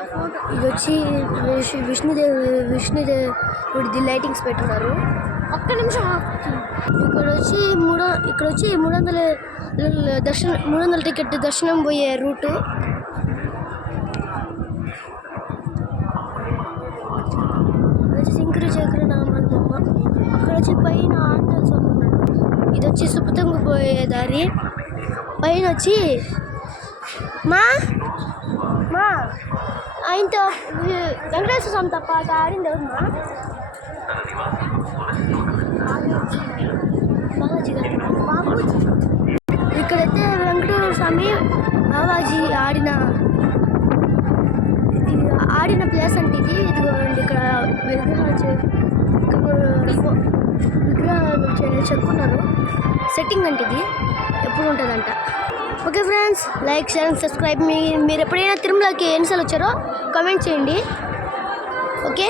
ఇది వచ్చి విష్ణుదేవుడిది లైటింగ్స్ పెట్టున్నారు. ఒక్క నిమిషం. ఇక్కడ వచ్చి 300 టికెట్ దర్శనం పోయే రూటు. శంకర చక్ర నామాల బొమ్మ. అక్కడ వచ్చి పైన ఆంజనేయ స్వామి ఉన్నాడు. ఇది వచ్చి సుపతంగు పోయే దారి. పైన వచ్చి ఆయనతో వెంకటేశ్వర స్వామి తప్ప ఆడింది ఎవరమ్మా? బాబూజీ. ఇక్కడైతే వెంకటేశ్వర స్వామి బాబాజీ ఆడిన ప్లేస్ అంటే ఇదిగోండి. ఇక్కడ విగ్రహాలు చెక్కున్నారు. సెట్టింగ్ అంటే ఇది ఎప్పుడు ఉంటుందంట. Okay friends, like share and subscribe. మీరు ఎప్పుడైనా తిరుమలకి ఎన్నిసార్లు వచ్చారో కామెంట్ చేయండి. ఓకే.